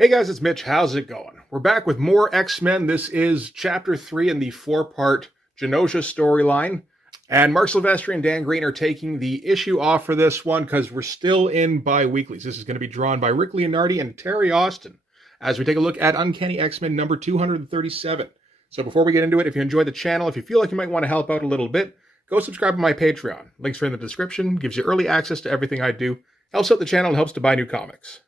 Hey guys, it's Mitch. How's it going? We're back with more X-Men. This is Chapter 3 in the four-part Genosha storyline. And Mark Silvestri and Dan Green are taking the issue off for this one because we're still in bi-weeklies. This is going to be drawn by Rick Leonardi and Terry Austin as we take a look at Uncanny X-Men number 237. So before we get into it, if you enjoy the channel, if you feel like you might want to help out a little bit, go subscribe to my Patreon. Links are in the description. Gives you early access to everything I do. Helps out the channel and helps to buy new comics.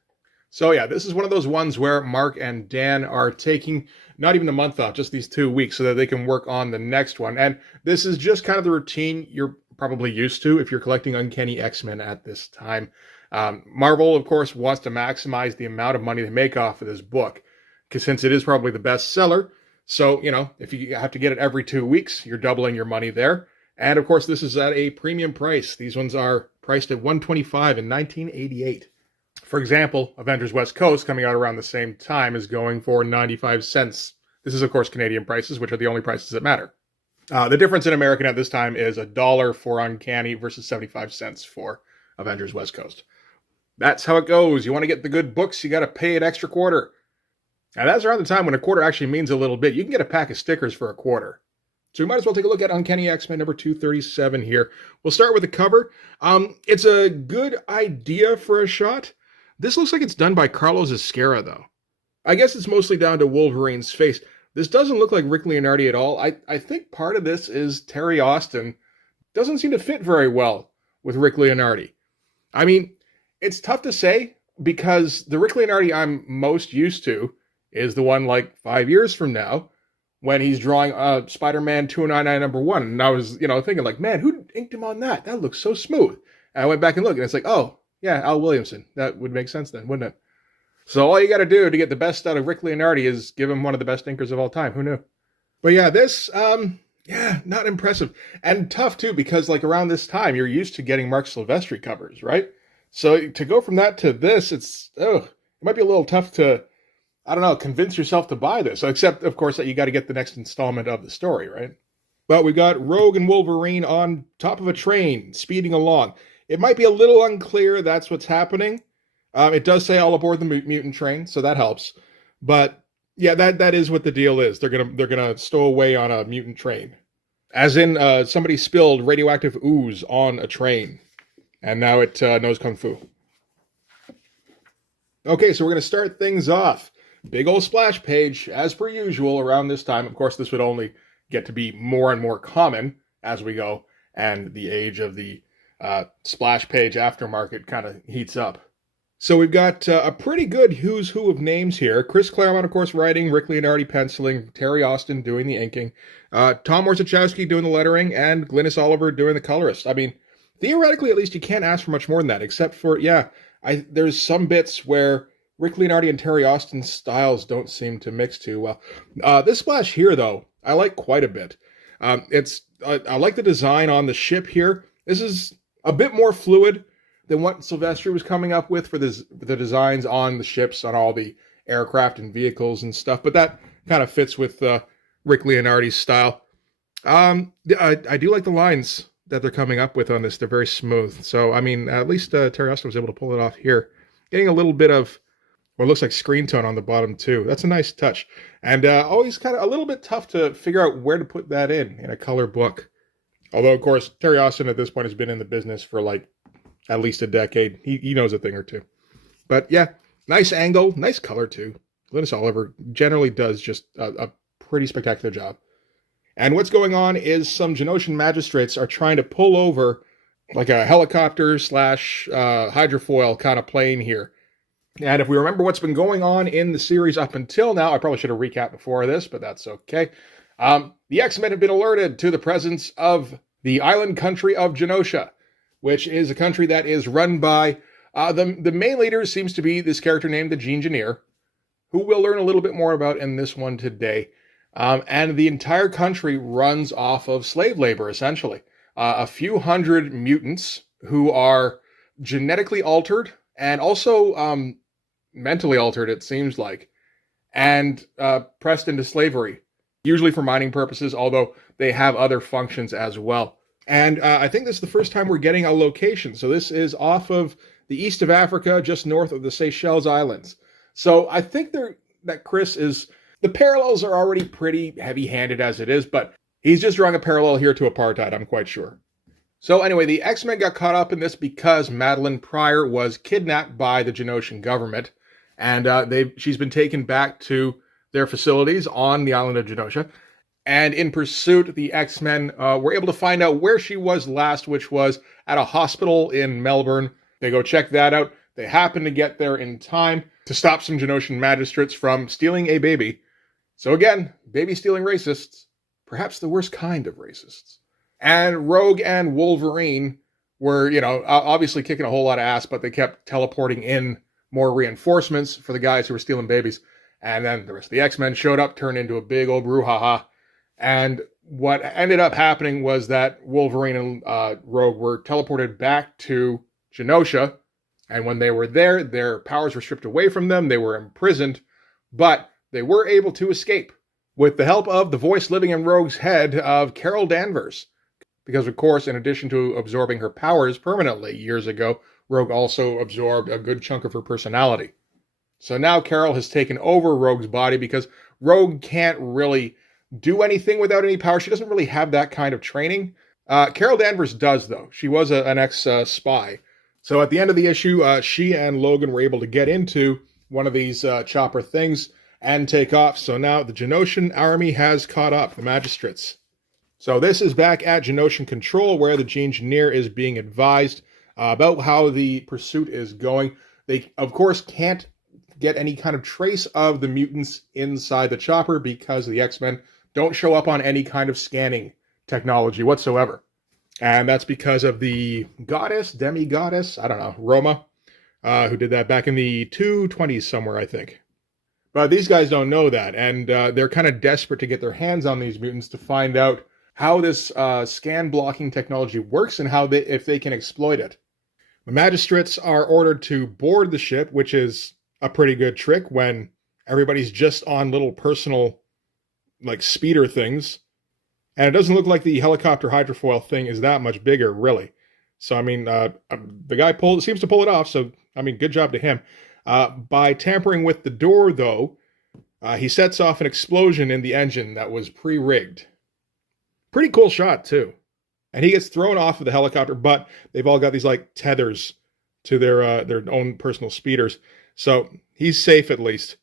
So yeah, this is one of those ones where Mark and Dan are taking not even a month off, just these 2 weeks so that they can work on the next one. And this is just kind of the routine you're probably used to if you're collecting Uncanny X-Men at this time. Marvel, of course, wants to maximize the amount of money they make off of this book, because since it is probably the best seller. So, if you have to get it every 2 weeks, you're doubling your money there. And of course, this is at a premium price. These ones are priced at $125 in 1988. For example, Avengers West Coast, coming out around the same time, is going for 95 cents. This is, of course, Canadian prices, which are the only prices that matter. The difference in American at this time is $1 for Uncanny versus 75 cents for Avengers West Coast. That's how it goes. You want to get the good books, you got to pay an extra quarter. And that's around the time when a quarter actually means a little bit. You can get a pack of stickers for a quarter. So we might as well take a look at Uncanny X-Men number 237 here. We'll start with the cover. It's a good idea for a shot. This looks like it's done by Carlos Ezquerra, though. I guess it's mostly down to Wolverine's face. This doesn't look like Rick Leonardi at all. I think part of this is Terry Austin doesn't seem to fit very well with Rick Leonardi. I mean, it's tough to say because the Rick Leonardi I'm most used to is the one like 5 years from now when he's drawing Spider-Man 299 number 1. And I was, thinking like, man, who inked him on that? That looks so smooth. And I went back and looked and it's like, oh, yeah, Al Williamson. That would make sense then, wouldn't it? So all you got to do to get the best out of Rick Leonardi is give him one of the best inkers of all time. Who knew? But yeah, this, not impressive. And tough, too, because like around this time, you're used to getting Mark Silvestri covers, right? So to go from that to this, it might be a little tough to, convince yourself to buy this. Except, of course, that you got to get the next installment of the story, right? But we got Rogue and Wolverine on top of a train, speeding along. It might be a little unclear that's what's happening. It does say all aboard the mutant train, so that helps. But yeah, that is what the deal is. They're gonna stow away on a mutant train, as in somebody spilled radioactive ooze on a train, and now it knows kung fu. Okay, so we're gonna start things off. Big old splash page, as per usual around this time. Of course, this would only get to be more and more common as we go, and the age of the splash page aftermarket kind of heats up. So we've got a pretty good who's who of names here. Chris Claremont, of course, writing, Rick Leonardi penciling, Terry Austin doing the inking, Tom Orzechowski doing the lettering, and Glynis Oliver doing the colorist. I mean, theoretically, at least, you can't ask for much more than that, except for, there's some bits where Rick Leonardi and Terry Austin's styles don't seem to mix too well. This splash here, though, I like quite a bit. I like the design on the ship here. This is a bit more fluid than what Silvestri was coming up with for the designs on the ships, on all the aircraft and vehicles and stuff. But that kind of fits with Rick Leonardi's style. I do like the lines that they're coming up with on this. They're very smooth. So, I mean, at least Terry Austin was able to pull it off here. Getting a little bit of what looks like screen tone on the bottom, too. That's a nice touch. And always kind of a little bit tough to figure out where to put that in a color book. Although, of course, Terry Austin at this point has been in the business for like at least a decade. He knows a thing or two. But yeah, nice angle, nice color too. Glynis Oliver generally does just a pretty spectacular job. And what's going on is some Genoshan magistrates are trying to pull over like a helicopter / hydrofoil kind of plane here. And if we remember what's been going on in the series up until now, I probably should have recapped before this, but that's okay. The X-Men have been alerted to the presence of the island country of Genosha, which is a country that is run by the main leader seems to be this character named the Gene Engineer, who we'll learn a little bit more about in this one today. And the entire country runs off of slave labor, essentially. A few hundred mutants who are genetically altered and also mentally altered, it seems like, and pressed into slavery. Usually for mining purposes, although they have other functions as well. And I think this is the first time we're getting a location. So this is off of the east of Africa, just north of the Seychelles Islands. So I think that Chris is, the parallels are already pretty heavy-handed as it is, but he's just drawing a parallel here to apartheid, I'm quite sure. So anyway, the X-Men got caught up in this because Madeline Pryor was kidnapped by the Genoshan government, and she's been taken back to their facilities on the island of Genosha. And in pursuit, the X-Men were able to find out where she was last, which was at a hospital in Melbourne. They go check that out. They happen to get there in time to stop some Genoshan magistrates from stealing a baby. So again, baby-stealing racists, perhaps the worst kind of racists. And Rogue and Wolverine were, obviously kicking a whole lot of ass, but they kept teleporting in more reinforcements for the guys who were stealing babies. And then the rest of the X-Men showed up, turned into a big old brouhaha. And what ended up happening was that Wolverine and Rogue were teleported back to Genosha. And when they were there, their powers were stripped away from them. They were imprisoned, but they were able to escape with the help of the voice living in Rogue's head of Carol Danvers. Because, of course, in addition to absorbing her powers permanently years ago, Rogue also absorbed a good chunk of her personality. So now Carol has taken over Rogue's body because Rogue can't really do anything without any power. She doesn't really have that kind of training. Carol Danvers does, though. She was an ex-spy. So at the end of the issue, she and Logan were able to get into one of these chopper things and take off. So now the Genoshan army has caught up, the magistrates. So this is back at Genoshan Control, where the G-Engineer is being advised about how the pursuit is going. They, of course, can't get any kind of trace of the mutants inside the chopper because the X-Men don't show up on any kind of scanning technology whatsoever. And that's because of the demi-goddess, I don't know, Roma, who did that back in the 220s somewhere, I think. But these guys don't know that, and they're kind of desperate to get their hands on these mutants to find out how this scan blocking technology works and if they can exploit it. The magistrates are ordered to board the ship, which is a pretty good trick when everybody's just on little personal, speeder things. And it doesn't look like the helicopter hydrofoil thing is that much bigger, really. So, the guy seems to pull it off, so, good job to him. By tampering with the door, though, he sets off an explosion in the engine that was pre-rigged. Pretty cool shot, too. And he gets thrown off of the helicopter, but they've all got these, tethers to their own personal speeders. So he's safe, at least.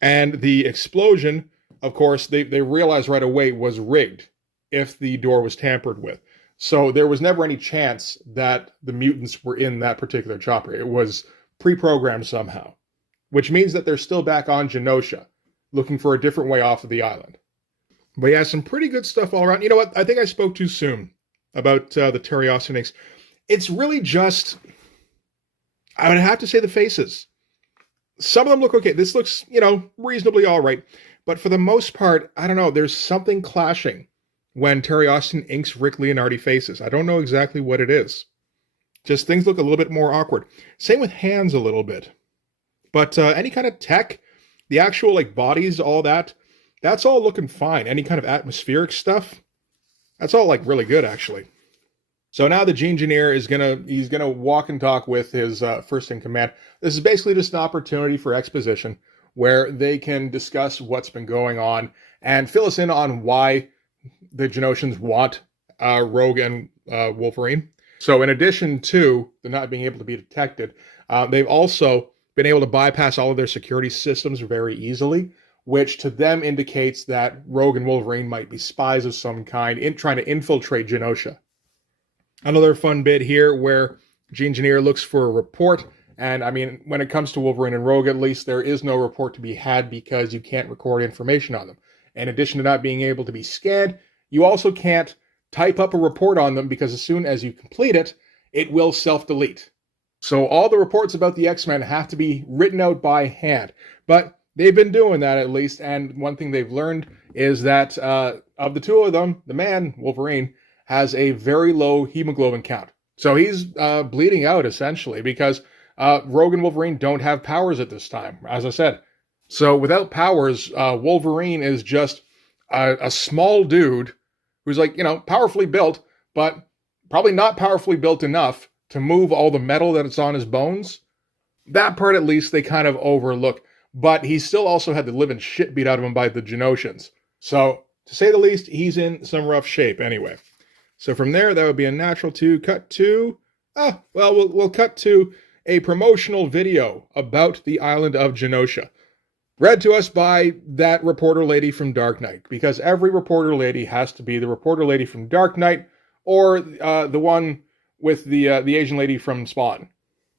And the explosion, of course, they realized right away was rigged if the door was tampered with. So there was never any chance that the mutants were in that particular chopper. It was pre-programmed somehow, which means that they're still back on Genosha, looking for a different way off of the island. But yeah, some pretty good stuff all around. You know what? I think I spoke too soon about the Terriosian Inks. It's really just, I would have to say the faces. Some of them look okay. This looks, reasonably all right. But for the most part, I don't know, there's something clashing when Terry Austin inks Rick Leonardi faces. I don't know exactly what it is. Just things look a little bit more awkward. Same with hands a little bit. But any kind of tech, the actual bodies, all that, that's all looking fine. Any kind of atmospheric stuff, that's all really good actually. So now the G-Engineer is he's gonna walk and talk with his first in command. This is basically just an opportunity for exposition where they can discuss what's been going on and fill us in on why the Genoshans want Rogue and Wolverine. So in addition to the not being able to be detected, they've also been able to bypass all of their security systems very easily, which to them indicates that Rogue and Wolverine might be spies of some kind trying to infiltrate Genosha. Another fun bit here where G-Engineer looks for a report. And when it comes to Wolverine and Rogue, at least, there is no report to be had because you can't record information on them. In addition to not being able to be scanned, you also can't type up a report on them because as soon as you complete it, it will self-delete. So all the reports about the X-Men have to be written out by hand. But they've been doing that at least, and one thing they've learned is that of the two of them, the man, Wolverine, has a very low hemoglobin count. So he's bleeding out, essentially, because Rogue and Wolverine don't have powers at this time, as I said. So without powers, Wolverine is just a small dude who's powerfully built, but probably not powerfully built enough to move all the metal that's on his bones. That part, at least, they kind of overlook. but he still also had the living shit beat out of him by the Genoshans. So, to say the least, he's in some rough shape anyway. So from there, that would be a natural to cut to, we'll cut to a promotional video about the island of Genosha. Read to us by that reporter lady from Dark Knight, because every reporter lady has to be the reporter lady from Dark Knight, or the one with the Asian lady from Spawn.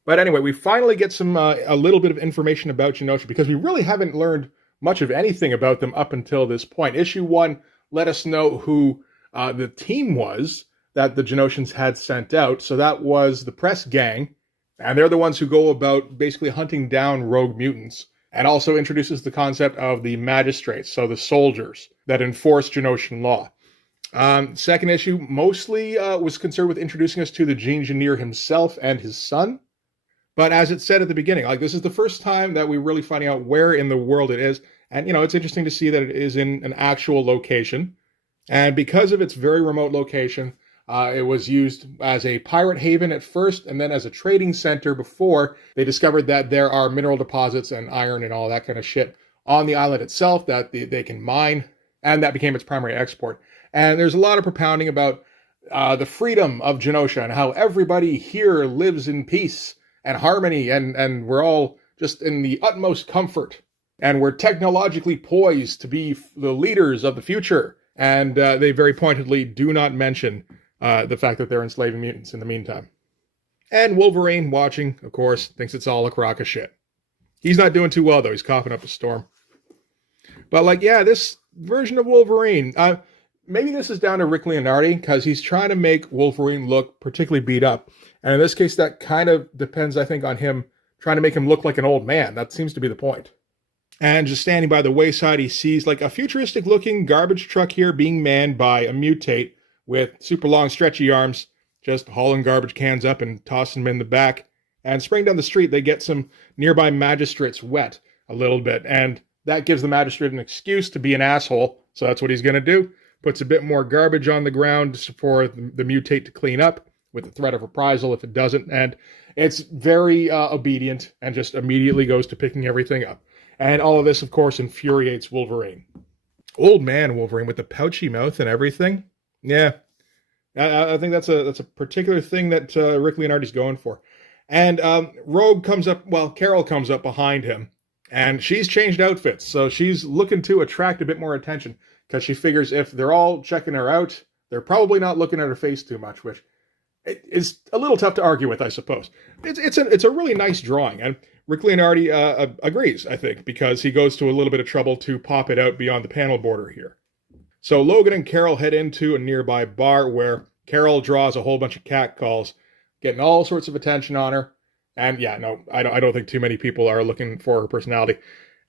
But anyway, we finally get some a little bit of information about Genosha, because we really haven't learned much of anything about them up until this point. Issue 1 let us know who the team was that the Genoshans had sent out. So that was the press gang, and they're the ones who go about basically hunting down rogue mutants, and also introduces the concept of the magistrates, so the soldiers that enforce Genoshan law. Second issue mostly was concerned with introducing us to the Gene-Engineer himself and his son. But as it said at the beginning, like, this is the first time that we're really finding out where in the world it is. And, you know, it's interesting to see that it is in an actual location. And because of its very remote location, it was used as a pirate haven at first, and then as a trading center before they discovered that there are mineral deposits and iron and all that kind of shit on the island itself that they can mine. And that became its primary export. And there's a lot of propounding about the freedom of Genosha and how everybody here lives in peace and harmony, and we're all just in the utmost comfort, and we're technologically poised to be the leaders of the future. And they very pointedly do not mention the fact that they're enslaving mutants in the meantime. And Wolverine, watching, of course, thinks it's all a crock of shit. He's not doing too well, though. He's coughing up a storm. But, like, yeah, this version of Wolverine, maybe this is down to Rick Leonardi, because he's trying to make Wolverine look particularly beat up. And in this case, that kind of depends, I think, on him trying to make him look like an old man. That seems to be the point. And just standing by the wayside, he sees like a futuristic-looking garbage truck here being manned by a mutate with super long, stretchy arms, just hauling garbage cans up and tossing them in the back. And spraying down the street, they get some nearby magistrates wet a little bit. And that gives the magistrate an excuse to be an asshole. So that's what he's going to do. Puts a bit more garbage on the ground for the mutate to clean up, with the threat of reprisal if it doesn't. And it's very obedient and just immediately goes to picking everything up. And all of this, of course, infuriates Wolverine. Old man Wolverine with the pouchy mouth and everything. Yeah, I think that's a particular thing that Rick Leonardi's going for. And Carol comes up behind him, and she's changed outfits. So she's looking to attract a bit more attention, because she figures if they're all checking her out, they're probably not looking at her face too much, which is a little tough to argue with, I suppose. It's a really nice drawing, and Rick Leonardi agrees, I think, because he goes to a little bit of trouble to pop it out beyond the panel border here. So Logan and Carol head into a nearby bar where Carol draws a whole bunch of catcalls, getting all sorts of attention on her. And yeah, no, I don't think too many people are looking for her personality.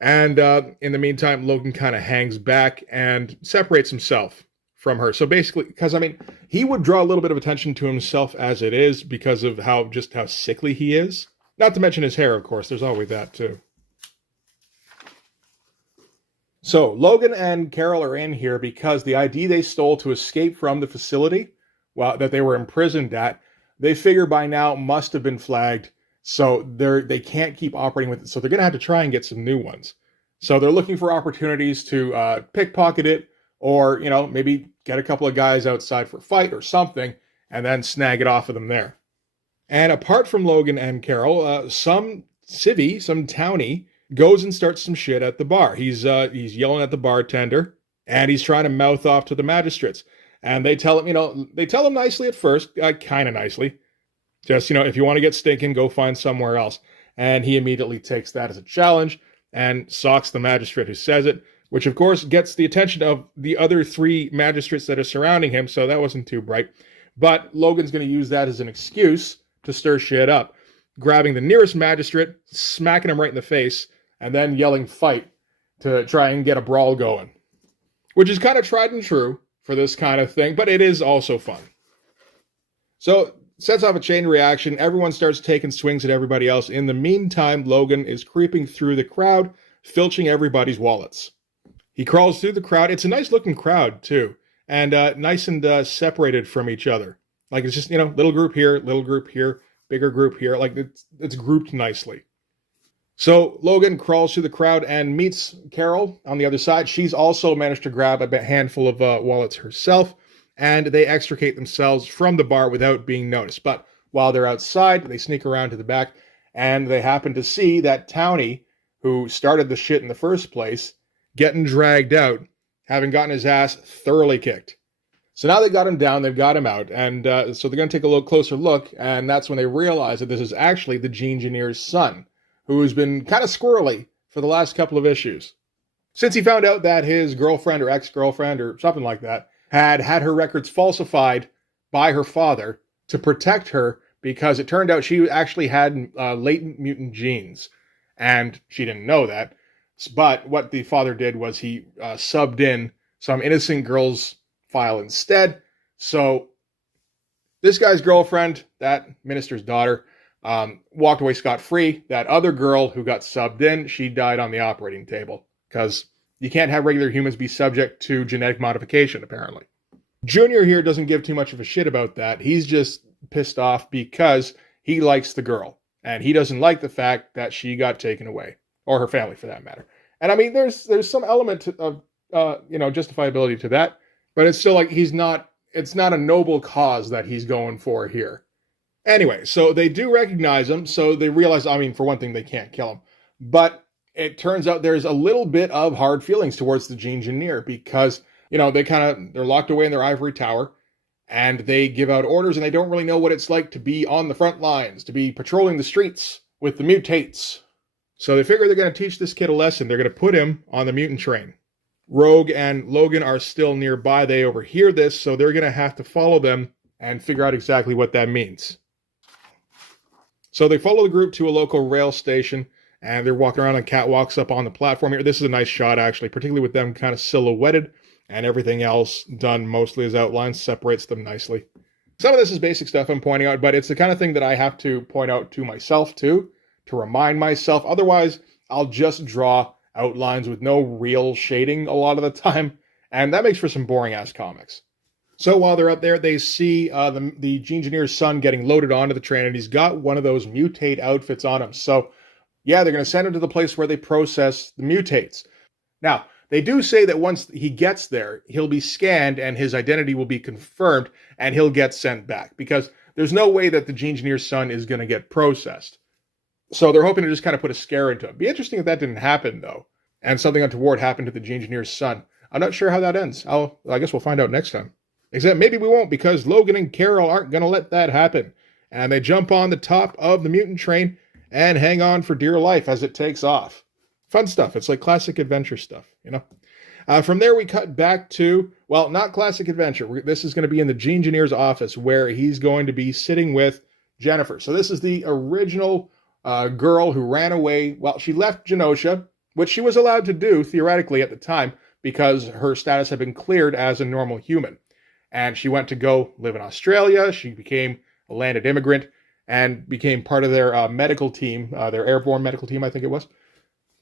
And in the meantime, Logan kind of hangs back and separates himself from her. So basically, because, I mean, he would draw a little bit of attention to himself as it is because of how sickly he is. Not to mention his hair, of course. There's always that, too. So Logan and Carol are in here because the ID they stole to escape from the facility, that they were imprisoned at, they figure by now must have been flagged. So they can't keep operating with it. So they're going to have to try and get some new ones. So they're looking for opportunities to pickpocket it, or, maybe get a couple of guys outside for a fight or something, and then snag it off of them there. And apart from Logan and Carol, some civvy, some townie, goes and starts some shit at the bar. He's yelling at the bartender, and he's trying to mouth off to the magistrates. And they tell him nicely at first, kind of nicely. Just, if you want to get stinking, go find somewhere else. And he immediately takes that as a challenge and socks the magistrate who says it, which of course gets the attention of the other 3 magistrates that are surrounding him, so that wasn't too bright. But Logan's going to use that as an excuse to stir shit up, grabbing the nearest magistrate, smacking him right in the face, and then yelling fight to try and get a brawl going. Which is kind of tried and true for this kind of thing, but it is also fun. So, sets off a chain reaction. Everyone starts taking swings at everybody else. In the meantime, Logan is creeping through the crowd, filching everybody's wallets. He crawls through the crowd. It's a nice-looking crowd, too, and nice and separated from each other. Like, it's just, little group here, bigger group here. Like, it's grouped nicely. So Logan crawls through the crowd and meets Carol on the other side. She's also managed to grab a handful of wallets herself, and they extricate themselves from the bar without being noticed. But while they're outside, they sneak around to the back, and they happen to see that townie, who started the shit in the first place, getting dragged out, having gotten his ass thoroughly kicked. So now they got him down, they've got him out, and so they're going to take a little closer look, and that's when they realize that this is actually the Gene-Engineer's son, who's been kind of squirrely for the last couple of issues. Since he found out that his girlfriend or ex-girlfriend or something like that had her records falsified by her father to protect her, because it turned out she actually had latent mutant genes, and she didn't know that. But what the father did was he subbed in some innocent girl's file instead. So this guy's girlfriend, that minister's daughter, walked away scot-free. That other girl who got subbed in, she died on the operating table, because you can't have regular humans be subject to genetic modification, apparently. Junior here doesn't give too much of a shit about that. He's just pissed off because he likes the girl, and he doesn't like the fact that she got taken away, or her family for that matter. And I mean, there's some element of justifiability to that, but it's still like it's not a noble cause that he's going for here. Anyway, so they do recognize him, so they realize, I mean, for one thing, they can't kill him. But it turns out there's a little bit of hard feelings towards the Gene-Engineer, because, they're locked away in their ivory tower, and they give out orders, and they don't really know what it's like to be on the front lines, to be patrolling the streets with the mutates. So they figure they're going to teach this kid a lesson. They're going to put him on the mutant train. Rogue and Logan are still nearby. They overhear this, so they're going to have to follow them and figure out exactly what that means. So they follow the group to a local rail station, and they're walking around on catwalks up on the platform here. This is a nice shot, actually, particularly with them kind of silhouetted, and everything else done mostly as outlines, separates them nicely. Some of this is basic stuff I'm pointing out, but it's the kind of thing that I have to point out to myself, too, to remind myself. Otherwise, I'll just draw outlines with no real shading a lot of the time, and that makes for some boring-ass comics. So while they're up there, they see the Gene-Engineer's son getting loaded onto the train, and he's got one of those mutate outfits on him. So, yeah, they're going to send him to the place where they process the mutates. Now, they do say that once he gets there, he'll be scanned, and his identity will be confirmed, and he'll get sent back, because there's no way that the Gene-Engineer's son is going to get processed. So they're hoping to just kind of put a scare into him. Be interesting if that didn't happen, though, and something untoward happened to the Gene-Engineer's son. I'm not sure how that ends. I guess we'll find out next time. Except maybe we won't, because Logan and Carol aren't going to let that happen. And they jump on the top of the mutant train and hang on for dear life as it takes off. Fun stuff. It's like classic adventure stuff, From there, we cut back to, well, not classic adventure. This is going to be in the Gene-Engineer's office, where he's going to be sitting with Jennifer. So this is the original girl who ran away. Well, she left Genosha, which she was allowed to do, theoretically, at the time, because her status had been cleared as a normal human. And she went to go live in Australia. She became a landed immigrant and became part of their medical team, their airborne medical team, I think it was,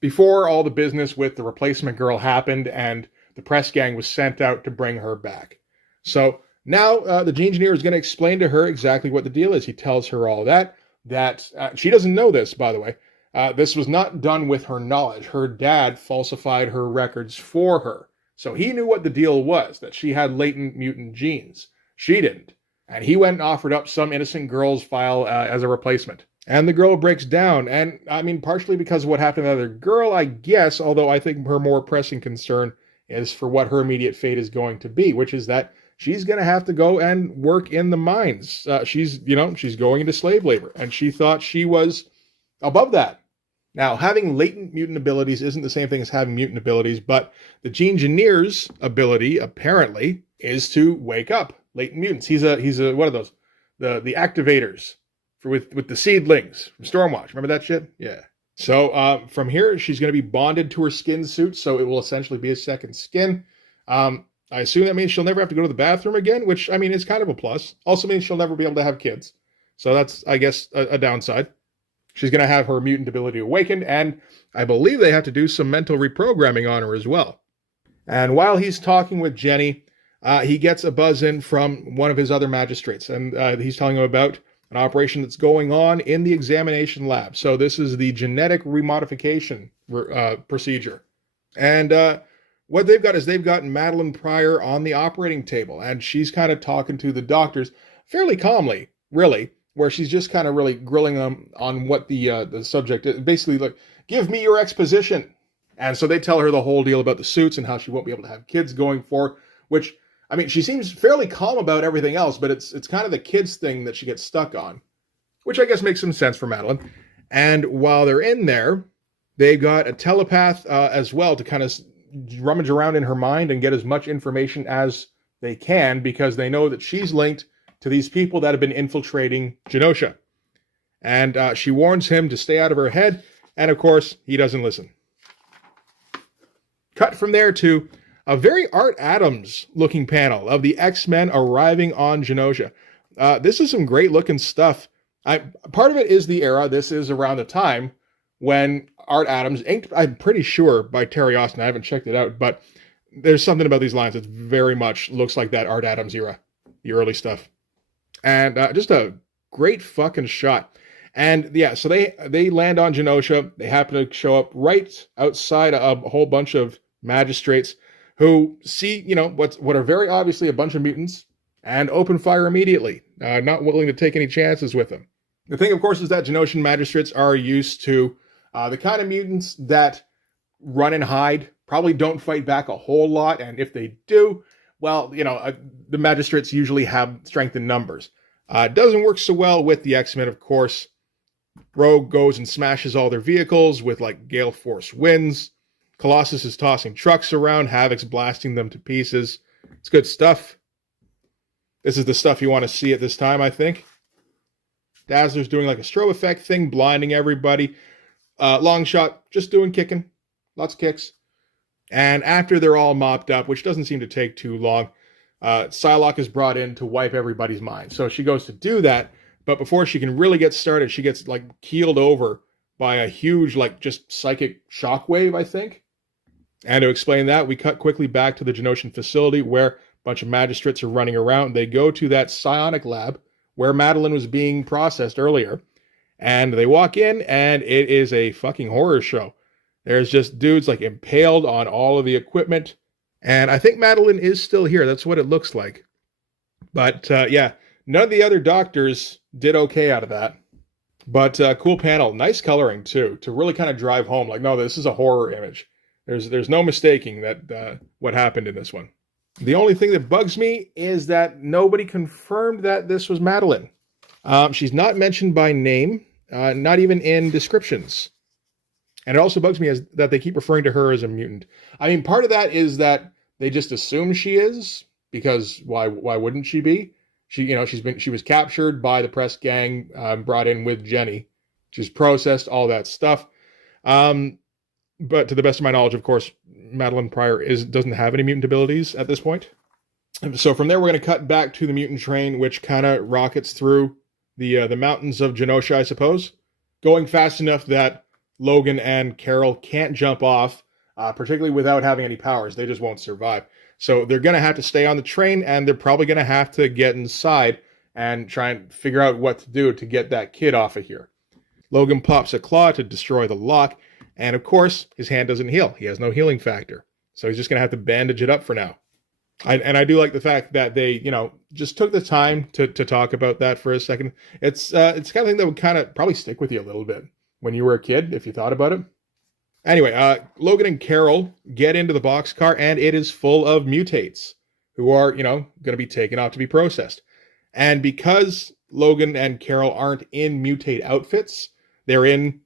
before all the business with the replacement girl happened and the press gang was sent out to bring her back. So now the Gene-Engineer is going to explain to her exactly what the deal is. He tells her all that she doesn't know this, by the way. This was not done with her knowledge. Her dad falsified her records for her. So he knew what the deal was, that she had latent mutant genes. She didn't. And he went and offered up some innocent girl's file as a replacement. And the girl breaks down. And, I mean, partially because of what happened to the other girl, I guess, although I think her more pressing concern is for what her immediate fate is going to be, which is that she's going to have to go and work in the mines. She's going into slave labor. And she thought she was above that. Now, having latent mutant abilities isn't the same thing as having mutant abilities, but the Gene-Engineer's ability, apparently, is to wake up latent mutants. He's a what are those? The activators with the seedlings from Stormwatch. Remember that shit? Yeah. So from here, she's going to be bonded to her skin suit, so it will essentially be a second skin. I assume that means she'll never have to go to the bathroom again, which, I mean, is kind of a plus. Also means she'll never be able to have kids. So that's, I guess, a downside. She's going to have her mutant ability awakened, and I believe they have to do some mental reprogramming on her as well. And while he's talking with Jenny, he gets a buzz in from one of his other magistrates, and he's telling him about an operation that's going on in the examination lab. So this is the genetic remodification procedure. And what they've got is they've got Madeline Pryor on the operating table, and she's kind of talking to the doctors fairly calmly, really, where she's just kind of really grilling them on what the subject is. Basically, like, give me your exposition. And so they tell her the whole deal about the suits and how she won't be able to have kids going for, which, I mean, she seems fairly calm about everything else, but it's kind of the kids thing that she gets stuck on, which I guess makes some sense for Madeline. And while they're in there, they've got a telepath as well to kind of rummage around in her mind and get as much information as they can, because they know that she's linked to these people that have been infiltrating Genosha. And she warns him to stay out of her head, and of course, he doesn't listen. Cut from there to a very Art Adams looking panel of the X-Men arriving on Genosha. This is some great looking stuff. Part of it is the era. This is around the time when Art Adams, inked, I'm pretty sure, by Terry Austin. I haven't checked it out, but there's something about these lines that very much looks like that Art Adams era, the early stuff. And just a great fucking shot. And yeah, so they land on Genosha. They happen to show up right outside a whole bunch of magistrates who see, what are very obviously a bunch of mutants and open fire immediately, not willing to take any chances with them. The thing, of course, is that Genoshan magistrates are used to the kind of mutants that run and hide, probably don't fight back a whole lot, and if they do, well, the magistrates usually have strength in numbers. It doesn't work so well with the X-Men, of course. Rogue goes and smashes all their vehicles with, gale force winds. Colossus is tossing trucks around, Havoc's blasting them to pieces. It's good stuff. This is the stuff you want to see at this time, I think. Dazzler's doing a strobe effect thing, blinding everybody. Longshot, just doing kicking. Lots of kicks. And after they're all mopped up, which doesn't seem to take too long, Psylocke is brought in to wipe everybody's mind. So she goes to do that, but before she can really get started, she gets, keeled over by a huge, just psychic shockwave, I think. And to explain that, we cut quickly back to the Genoshan facility where a bunch of magistrates are running around. They go to that psionic lab where Madeline was being processed earlier. And they walk in, and it is a fucking horror show. There's just dudes, impaled on all of the equipment. And I think Madeline is still here. That's what it looks like. But, yeah, none of the other doctors did okay out of that. But cool panel. Nice coloring, too, to really kind of drive home. No, this is a horror image. There's no mistaking that what happened in this one. The only thing that bugs me is that nobody confirmed that this was Madeline. She's not mentioned by name, not even in descriptions. And it also bugs me that they keep referring to her as a mutant. I mean, part of that is that they just assume she is, because why wouldn't she be? She was captured by the press gang, brought in with Jenny. She's processed, all that stuff. But to the best of my knowledge, of course, Madeline Pryor doesn't have any mutant abilities at this point. So from there, we're going to cut back to the mutant train, which kind of rockets through the mountains of Genosha, I suppose, going fast enough that Logan and Carol can't jump off, particularly without having any powers. They just won't survive. So they're going to have to stay on the train, and they're probably going to have to get inside and try and figure out what to do to get that kid off of here. Logan pops a claw to destroy the lock, and of course, his hand doesn't heal. He has no healing factor. So he's just going to have to bandage it up for now. I do like the fact that they, just took the time to talk about that for a second. It's the kind of thing that would kind of probably stick with you a little bit when you were a kid, if you thought about it. Anyway, Logan and Carol get into the boxcar, and it is full of mutates who are, going to be taken off to be processed. And because Logan and Carol aren't in mutate outfits, they're in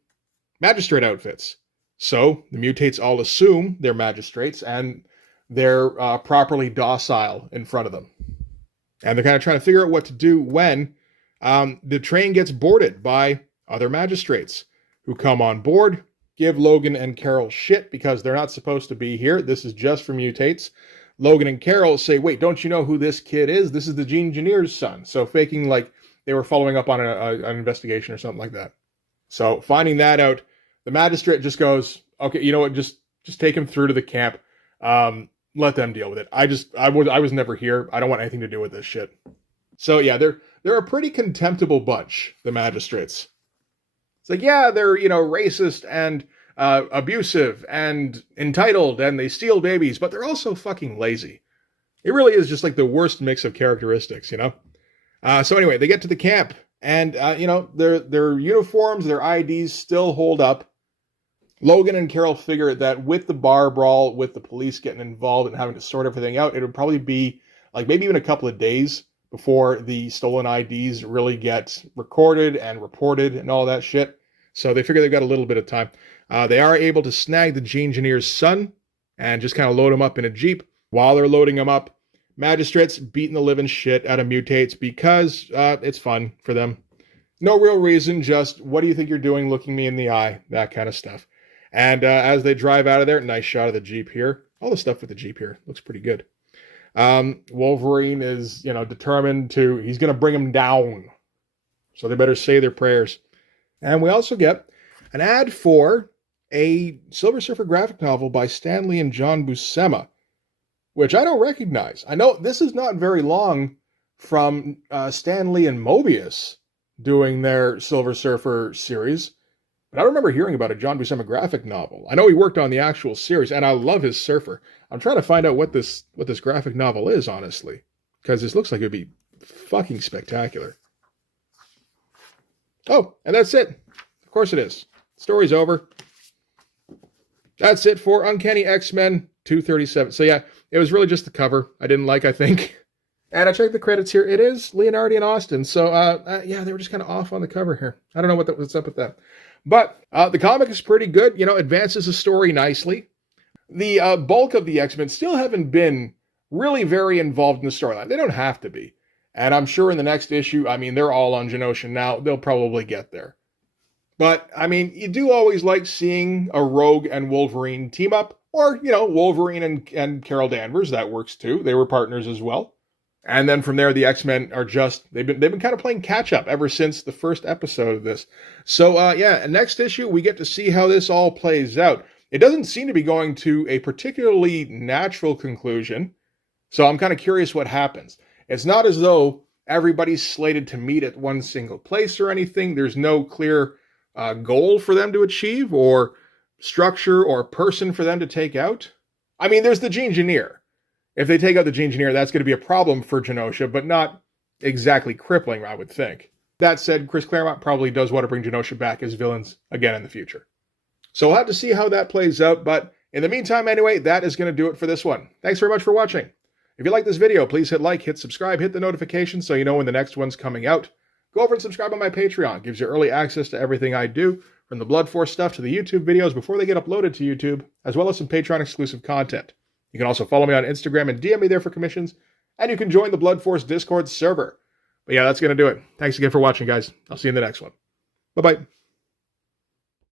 magistrate outfits. So the mutates all assume they're magistrates, and they're properly docile in front of them. And they're kind of trying to figure out what to do when the train gets boarded by other magistrates who come on board, give Logan and Carol shit because they're not supposed to be here. This is just for mutates. Logan and Carol say, wait, don't you know who this kid is? This is the Gene Engineer's son. So faking like they were following up on an investigation or something like that. So finding that out, the magistrate just goes, okay, you know what, just take him through to the camp. Let them deal with it. I was never here. I don't want anything to do with this shit. So yeah, they're they're a pretty contemptible bunch, the magistrates. It's like, yeah, they're, racist and abusive and entitled, and they steal babies, but they're also fucking lazy. It really is just like the worst mix of characteristics, So anyway, they get to the camp, and, their uniforms, their IDs still hold up. Logan and Carol figure that with the bar brawl, with the police getting involved and having to sort everything out, it would probably be like maybe even a couple of days before the stolen IDs really get recorded and reported and all that shit. So they figure they've got a little bit of time. They are able to snag the G-Engineer's son and just kind of load him up in a Jeep. While they're loading him up, magistrates beating the living shit out of mutates because it's fun for them. No real reason, just what do you think you're doing looking me in the eye, that kind of stuff. And as they drive out of there, nice shot of the Jeep here. All the stuff with the Jeep here looks pretty good. Wolverine is, determined he's going to bring him down. So they better say their prayers. And we also get an ad for a Silver Surfer graphic novel by Stan Lee and John Buscema, which I don't recognize. I know this is not very long from Stan Lee and Mobius doing their Silver Surfer series. But I remember hearing about a John Buscema graphic novel. I know he worked on the actual series, and I love his Surfer. I'm trying to find out what this graphic novel is, honestly, because this looks like it would be fucking spectacular. Oh, and that's it. Of course it is. Story's over. That's it for Uncanny X-Men 237. So yeah, it was really just the cover I didn't like, I think. And I checked the credits here. It is Leonardi and Austin. So yeah, they were just kind of off on the cover here. I don't know what's up with that. But the comic is pretty good, advances the story nicely. The bulk of the X-Men still haven't been really very involved in the storyline. They don't have to be. And I'm sure in the next issue, they're all on Genosha now. They'll probably get there. But, you do always like seeing a Rogue and Wolverine team up. Or, Wolverine and Carol Danvers. That works too. They were partners as well. And then from there, the X-Men are they've been kind of playing catch up ever since the first episode of this. So, yeah, next issue, we get to see how this all plays out. It doesn't seem to be going to a particularly natural conclusion. So I'm kind of curious what happens. It's not as though everybody's slated to meet at one single place or anything. There's no clear goal for them to achieve or structure or person for them to take out. There's the G-Engineer. If they take out the G-Engineer, that's going to be a problem for Genosha, but not exactly crippling, I would think. That said, Chris Claremont probably does want to bring Genosha back as villains again in the future. So we'll have to see how that plays out, but in the meantime, anyway, that is going to do it for this one. Thanks very much for watching. If you like this video, please hit like, hit subscribe, hit the notification so you know when the next one's coming out. Go over and subscribe on my Patreon. It gives you early access to everything I do, from the Blood Force stuff to the YouTube videos before they get uploaded to YouTube, as well as some Patreon-exclusive content. You can also follow me on Instagram and DM me there for commissions, and you can join the Blood Force Discord server. But yeah, that's going to do it. Thanks again for watching, guys. I'll see you in the next one. Bye-bye.